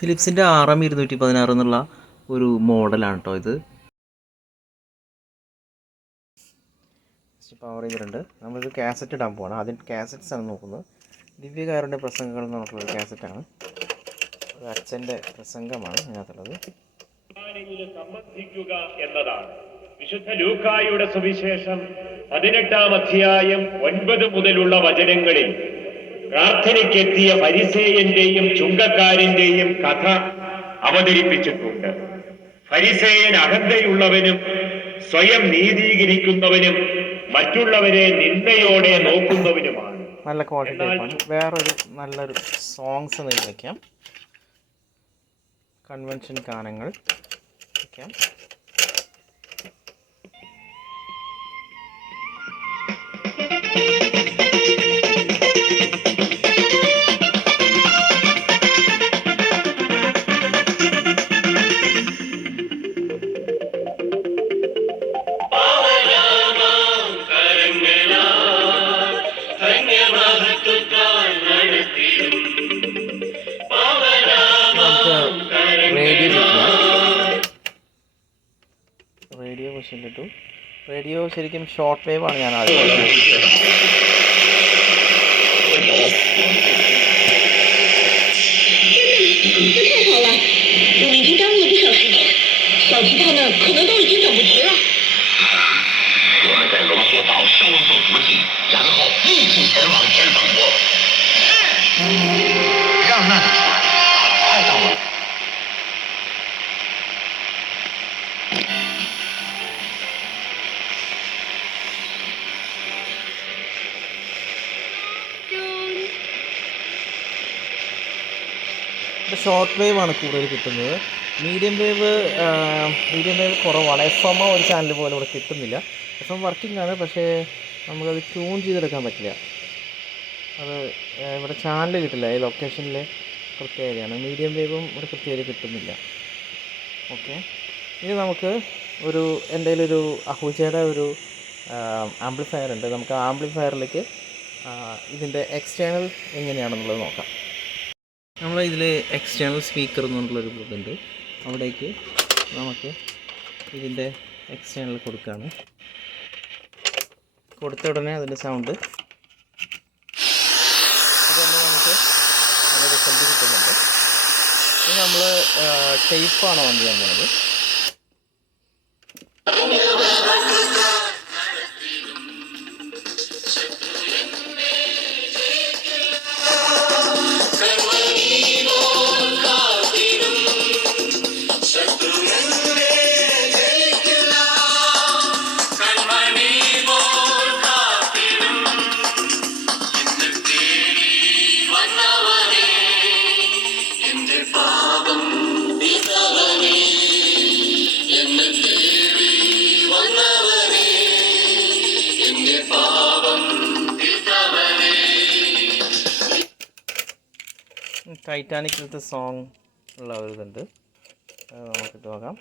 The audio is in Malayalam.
ഫിലിപ്സിൻ്റെ RM216 എന്നുള്ള ഒരു മോഡലാണ് കേട്ടോ ഇത്. പവർ ചെയ്തിട്ടുണ്ട്. നമ്മളിത് കാസറ്റ് ഇടാൻ പോകണം. ആദ്യം കാസറ്റ്സ് ആണ് നോക്കുന്നത്. ദിവ്യകാരുടെ പ്രസംഗങ്ങൾ എന്ന് പറഞ്ഞിട്ടുള്ളൊരു കാസറ്റാണ്. ഒരു അച്ഛൻ്റെ പ്രസംഗമാണ് ഇതിനകത്തുള്ളത്. സംബന്ധിക്കുക എന്നതാണ് വിശുദ്ധ ലൂക്കായുടെ സുവിശേഷം 18-ാം അധ്യായം 9 മുതലുള്ള വചനങ്ങളിൽ പ്രാർത്ഥനയ്ക്കെത്തിയ ഫരിസേയന്റെയും ചുങ്കക്കാരന്റെയും കഥ അവതരിപ്പിച്ചിട്ടുണ്ട്. ഫരിസേയൻ അഹന്തയുള്ളവനും സ്വയം നീതീകരിക്കുന്നവനും മറ്റുള്ളവരെ നിന്ദയോടെ നോക്കുന്നവനുമാണ്. നല്ല ക്വാളിറ്റി ടൈപ്പാണ്. വേറൊരു നല്ലൊരു സോങ്സ് വയ്ക്കാം. കൺവെൻഷൻ ഗാനങ്ങൾ വയ്ക്കാം. റേഡിയോ മെഷീൻ ഇട്ടു. റേഡിയോ ശരിക്കും ഷോർട്ട് വേവ് ആണ് ഞാൻ ആദ്യം. ഷോർട്ട് വേവ് ആണ് കൂടുതൽ കിട്ടുന്നത്. മീഡിയം വേവ് കുറവാണ്. FM ഒരു ചാനൽ പോലെ ഇവിടെ കിട്ടുന്നില്ല. FM വർക്കിംഗ് ആണ്, പക്ഷേ നമുക്കത് ട്യൂൺ ചെയ്തെടുക്കാൻ പറ്റില്ല. അത് ഇവിടെ ചാനൽ കിട്ടില്ല. ഈ ലൊക്കേഷനിൽ പ്രത്യേകതയാണ്. മീഡിയം വേവും ഇവിടെ കൃത്യമായിട്ട് കിട്ടുന്നില്ല. ഓക്കെ, ഇനി നമുക്ക് എൻ്റെ കയ്യിലൊരു അഹൂജയുടെ ഒരു ആംപ്ലിഫയർ ഉണ്ട്. നമുക്ക് ആ ആംപ്ലിഫയറിലേക്ക് ഇതിൻ്റെ എക്സ്റ്റേണൽ എങ്ങനെയാണെന്നുള്ളത് നോക്കാം. നമ്മൾ ഇതിൽ എക്സ്റ്റേണൽ സ്പീക്കർ എന്നുള്ളൊരു ഇതുണ്ട്. അവിടേക്ക് നമുക്ക് ഇതിൻ്റെ എക്സ്റ്റേണൽ കൊടുക്കുകയാണ്. കൊടുത്ത ഉടനെ അതിൻ്റെ സൗണ്ട് അതുകൊണ്ട് നമുക്ക് നല്ല റിസൾട്ട് കിട്ടുന്നുണ്ട്. ഇനി നമ്മൾ ടേപ്പാണ് ഓൺ ചെയ്യാൻ പോകുന്നത്. ടൈറ്റാനിക്കിലത്തെ സോങ് ഉള്ള ഒരു ഇതുണ്ട്, നമുക്കിട്ട് നോക്കാം.